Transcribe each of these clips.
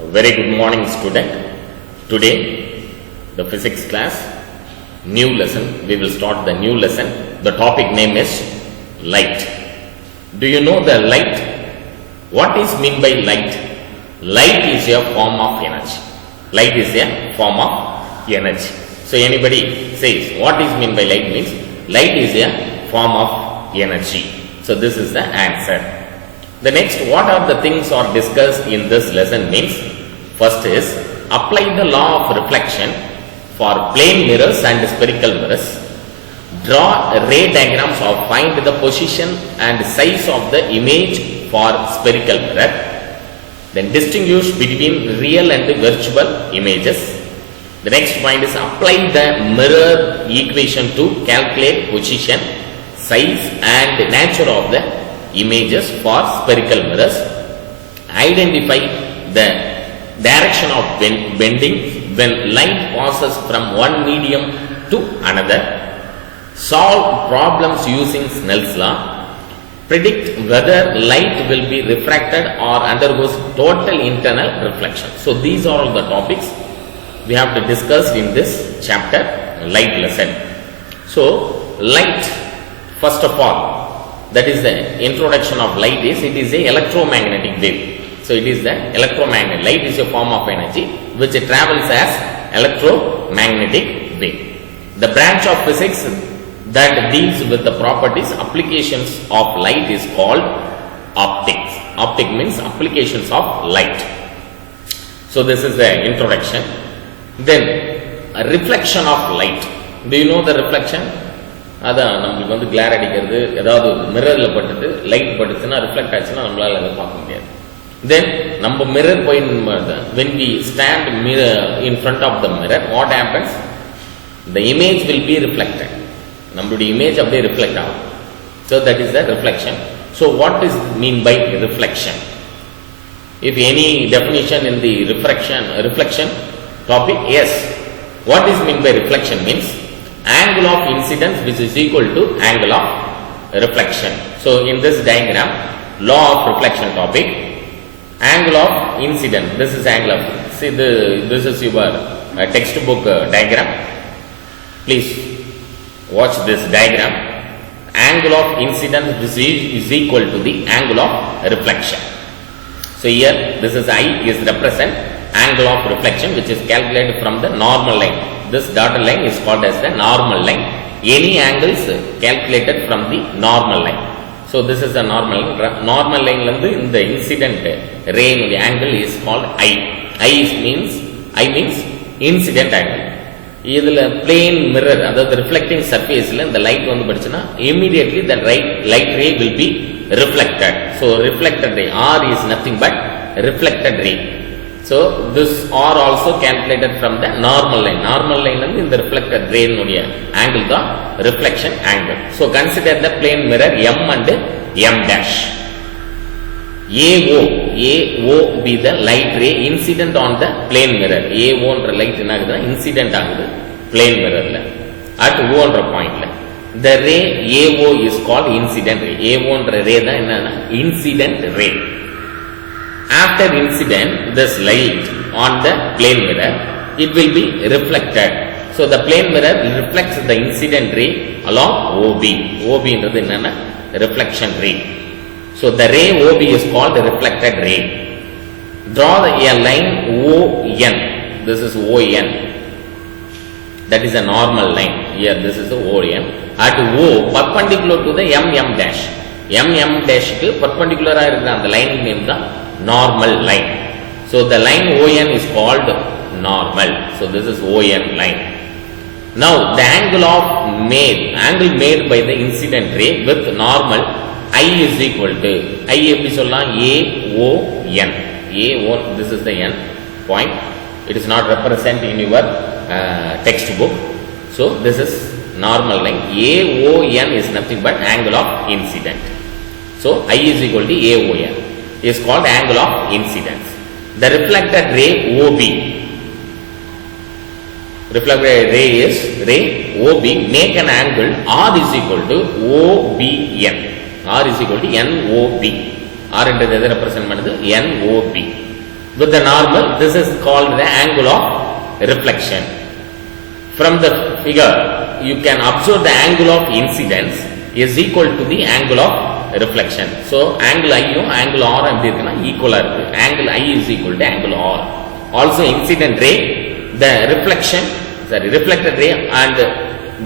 A very good morning, student. Today, the physics class, new lesson. We will start the new lesson. The topic name is light. Do you know the light? What is mean by light? Light is a form of energy. Light is a form of energy. So anybody says what is mean by light means light is a form of energy. So this is the answer. The next, what are the things are discussed in this lesson means, first is apply the law of reflection for plane mirrors and spherical mirrors. Draw ray diagrams or find the position and size of the image for spherical mirror. Then distinguish between real and virtual images. The next point is apply the mirror equation to calculate position, size and nature of the images for spherical mirrors. Identify the direction of bending when light passes from one medium to another. Solve problems using Snell's law. Predict whether light will be refracted or undergoes total internal reflection. So these are all the topics we have to discuss in this chapter, light lesson. So light, first of all, that is the introduction of light is, it is a electromagnetic wave. So it is the electromagnetic, light is a form of energy which travels as electromagnetic wave. The branch of physics that deals with the properties, applications of light is called optics. Optic means applications of light. So this is the introduction. Then a reflection of light. Do you know the reflection? அதான் நம்மளுக்கு வந்து கிளார் அடிக்கிறது, ஏதாவது மிரரில் பட்டுட்டு light பட்டுச்சுன்னா reflect ஆச்சுன்னா நம்மளால அதை பார்க்க முடியாது. தென் நம்ம மிரர் போய் when we stand mirror in front of the mirror, what happens? The image will be reflected. நம்மளுடைய இமேஜ் அப்படியே ரிஃப்ளெக்ட் ஆகும். So that is the reflection. So what is mean by reflection? If any definition in the reflection topic, yes. What is mean by reflection means angle of incidence which is equal to angle of reflection. So in this diagram, law of reflection topic, angle of incidence, this is angle of, see this is your textbook diagram. Please watch this diagram. Angle of incidence is equal to the angle of reflection. So here this is I is represent angle of reflection which is calculated from the normal line. This dotted line is called as the normal line. Any angles calculated from the normal line. So this is the normal line. Normal line in the incident ray the angle is called I. I means incident angle. இதில் plane mirror, அதாவது reflecting surface இந்த light வந்து படிச்சுன்னா immediately the light ray will be reflected. So reflected ray, R is nothing but reflected ray. So this R also calculated from the normal line. Normal line வந்து இந்த reflected ray உடைய angle தான் reflection angle. So consider the plane mirror M and M dash. AO be the light ray incident on the plane mirror. AO என்ற light என்ன ஆகுதுன்னா incident ஆகுது plane mirrorல at O என்ற பாயிண்ட்ல. The ray AO is called incident ray. AO என்ற ray தான் என்னன்னா incident ray. After incident, this light on the plane mirror, it will be reflected. So the plane mirror reflects the incident ray along OB. OB என்றது என்னன்னா reflection ray. So the ray OB is called the reflected ray. Draw a line ON. This is ON. That is a normal line. Here this is the ON. At O perpendicular to the MM dash. MM dash க்கு perpendicular ஆ இருக்கிற அந்த line name தான் normal line. So the line ON is called normal. So this is ON line. Now the angle made by the incident ray with normal I is equal to I எப்படி சொல்லலாம் AON. AON, this is the N point. It is not represent in your textbook. So this is normal line. AON is nothing but angle of incident. So I is equal to AON is called angle of incidence. The reflected ray OB. Reflected ray is ray OB. Make an angle R is equal to OBN. R is equal to NOB. R என்றது எதை represent பண்ணுது? NOB. with the normal. This is called the angle of reflection. From the figure, you can observe the angle of incidence is equal to the angle of reflection. So, angle I angle R equal. Angle I is equal to angle R. Also, incident ray, the reflected ray and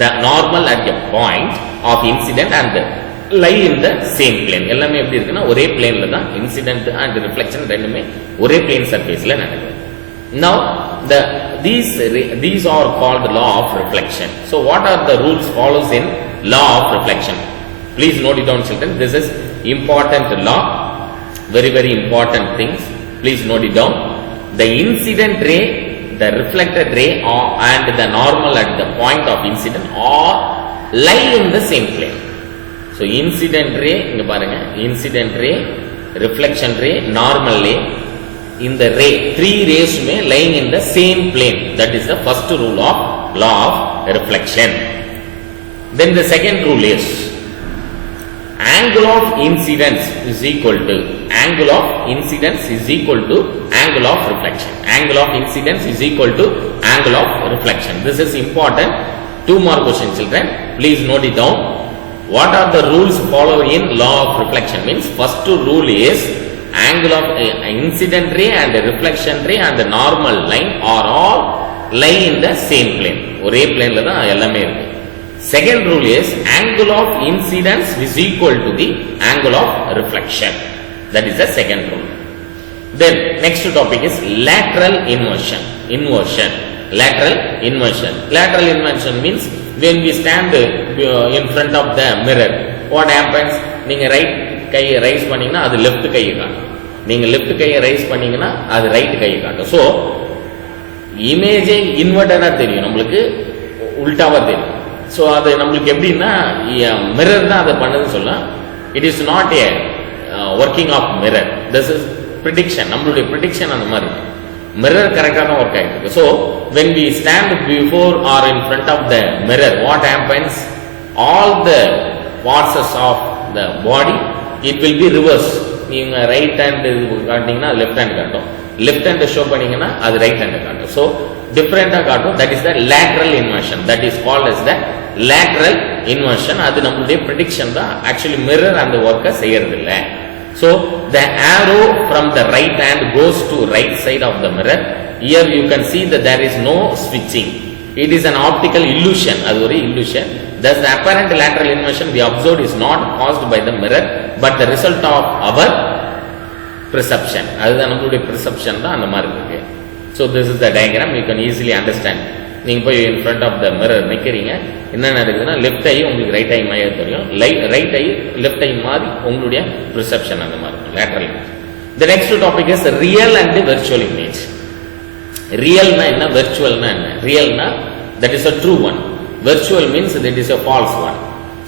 the normal at the point of incident and lie in the same plane. எல்லாமே எப்படி இருக்குன்னா ஒரே பிளேன்ல தான் incident and reflection ரெண்டுமே ஒரே plane சர்ஃபேஸ்ல நடக்குது. Now these are called law of reflection. So what are the rules follows in law of reflection? Please note it down, children. This is important law, very very important things. Please note it down. The incident ray, the reflected ray and the normal at the point of incident are lie in the same plane. So incident ray inga parunga, incident ray, reflection ray, normal ray, in the ray, three rays may lying in the same plane. That is the first rule of law of reflection. Then the second rule is angle of incidence is equal to angle of incidence is equal to angle of reflection. Angle of incidence is equal to angle of reflection. This is important. 2 more questions, children. Please note it down. What are the rules followed in law of reflection? Means first rule is angle of incident ray and reflection ray and the normal line are all lie in the same plane. ஒரே பிளேன்ல தான் எல்லாமே இருக்கு. Second rule is angle of incidence is equal to the angle of reflection. That is the second rule. Then next topic is lateral inversion. Lateral inversion. Lateral inversion means when we stand in front of the mirror, what happens? நீங்க right கையை rice பண்ணீங்கன்னா அது left கையை காட்டும், நீங்க left கையை rice பண்ணீங்கன்னா அது ரைட் கையை காட்டும். ஸோ இமேஜே இன்வெர்டடா தெரியும், நம்மளுக்கு உல்டாவா தெரியும். ஸோ அது நம்மளுக்கு எப்படின்னா மிரர் தான் அதை பண்ணுதுன்னு சொல்லலாம். It is not a working of mirror. This is prediction. நம்மளுடைய ப்ரிடிக்ஷன் அந்த மாதிரி இருக்கு. மிரர் கரெக்டாக தான் ஒர்க் ஆகிட்டு இருக்கு. So when we stand before or in front of the mirror, what happens? All the parts of the body it will be reverse. நீங்க right hand காட்டிங்கன்னா லெஃப்ட் ஹேண்ட் காட்டும், லெஃப்ட் ஹேண்ட் ஷோ பண்ணீங்கன்னா அது right hand காட்டும். So டிஃபரெண்டா காட்டும். That is the lateral inversion. That is called as the lateral inversion. அது நம்மளுடைய ப்ரிடிக்ஷன் தான். ஆக்சுவலி மிரர் அந்த ஒர்க்கை செய்யறது இல்லை. So the arrow from the right hand goes to right side of the mirror. Here you can see that there is no switching. It is an optical illusion. அது ஒரு illusion. Thus the apparent lateral inversion we observed is not caused by the mirror but the result of our perception. அதுதான் நம்மளுடைய perception தான் அந்த மாதிரி இருக்கு. So this is the diagram. You can easily understand. நீங்க போய் in front of the mirror நிக்கிறீங்க, என்ன நடக்குதுன்னா லெஃப்ட் ஐ உங்களுக்கு ரைட் ஐ மாதிரி தெரியும், ரைட் ஐ லெஃப்ட் ஐ மாதிரி உங்களுடைய ப்ரிசெப்ஷன் அந்த மாதிரி இருக்கும். Lateral image. The next topic is real and virtual image. ரியல்னா என்ன, வெர்ச்சுவல்னா என்ன? ரியல்னா that is a true one. Virtual means that is a false one.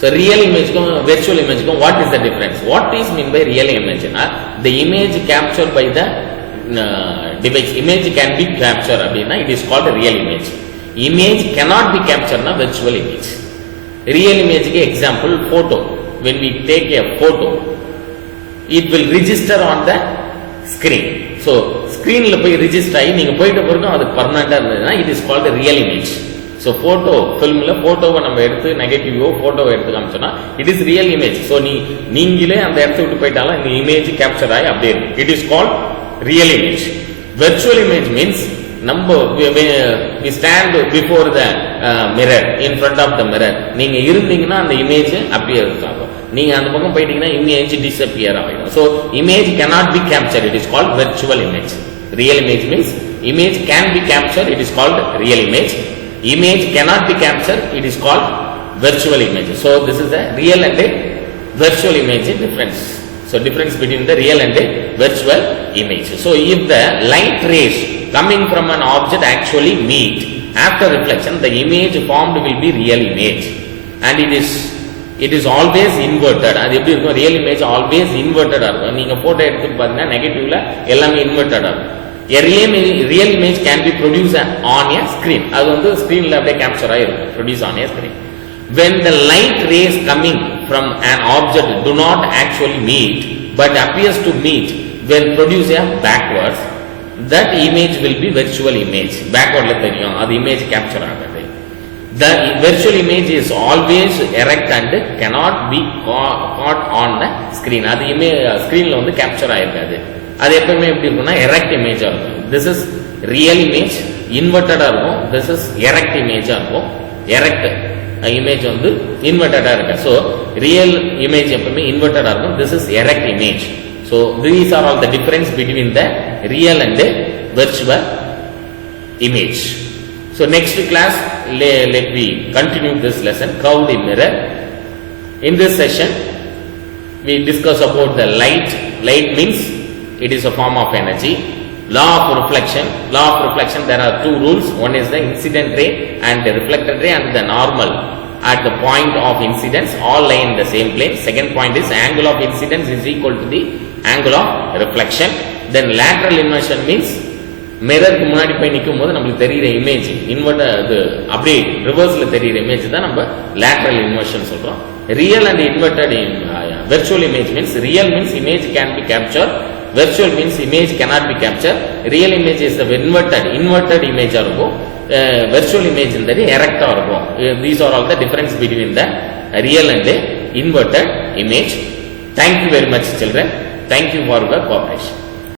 So real imageக்கும் virtual imageக்கும் what is the difference? What is mean by real image? The image captured by the device. Image can be captured அப்படின்னா it is called a real image. Image cannot be captured na virtual image. Real image ke example photo. When we take a photo, it will register on the screen. So screen la poi register ஆகி நீங்க போயிட்ட பிறகு அது பர்மனண்டா இருந்ததுன்னா it is called a real image. So photo film la photoவை நம்ம எடுத்து நெகட்டிவோ போட்டோவை எடுத்து காமிச்சோம்னா it is real image. So நீங்களே அந்த இடத்தை விட்டு போயிட்டாலும் இந்த இமேஜ் கேப்சர் ஆகி அப்படியே இருக்கு. It is called real image. Virtual image means we stand before the mirror, in front of the mirror. நீங்க இருந்தீங்கன்னா அந்த இமேஜ் அப்படியே இருக்கும், நீங்க அந்த பக்கம் போயிட்டீங்கன்னா இமேஜ் டிஸப்பியர் ஆகிடும். So image cannot be captured, it is called virtual image. Real image means image can be captured, it is called real image. Image cannot be captured, it is called virtual image. So this is the real and virtual image difference. So difference between the real and the virtual image. So if the light rays coming from an object actually meet after reflection, the image formed will be real image, and it is always inverted. அது எப்படி இருக்கும்? real image always inverted இருக்கும். நீங்க photo எடுத்து பாத்தீங்கன்னா நெகட்டிவ்ல எல்லாமே inverted இருக்கும். A real image can be produced on a screen. அது வந்து ஸ்கிரீன்ல அப்படியே கேப்சர் ஆயிருக்கும், produce on a screen. When the light rays coming from an object do not actually meet but appears to meet when produced backwards, that image will be virtual image. Backwardல தெரியும் அது image capture ஆகுது. The virtual image is always erect and cannot be caught on the screen. அது ஸ்கிரீன்ல வந்து capture ஆயிருக்காது. அது எப்பவுமே எப்படி இருக்கும்னா erect image இருக்கும். This is real image, inverted இருக்கும். This is erect image இருக்கும். Erect image வந்து inverted இருக்கு. So real image எப்பவுமே inverted இருக்கும். This is erect image. So these are all the difference between the real and the virtual image. So next class let me continue this lesson, curved mirror. In this session we discuss about the light. Light means it is a form of energy. Law of reflection. Law of reflection, there are two rules. One is the incident ray and the reflected ray, and the normal at the point of incidence all lie in the same plane. Second point is angle of incidence is equal to the angle of reflection. Then lateral inversion means மிரருக்கு முன்னாடி போய் நிற்கும் போது நம்மளுக்கு தெரிகிற image inverter அது அப்படியே ரிவர்ஸில் தெரிகிற இமேஜ் தான் நம்ம லேட்ரல் இன்வர்ஷன் சொல்கிறோம். Real and inverted virtual image means real means image can be capture, virtual means image cannot be captured. Real image is inverted இமேஜாக இருக்கும், வெர்ச்சுவல் இமேஜ் எரெக்டாக இருக்கும். These are all the difference between the real and inverted image. Thank you very much children. Thank you for your cooperation.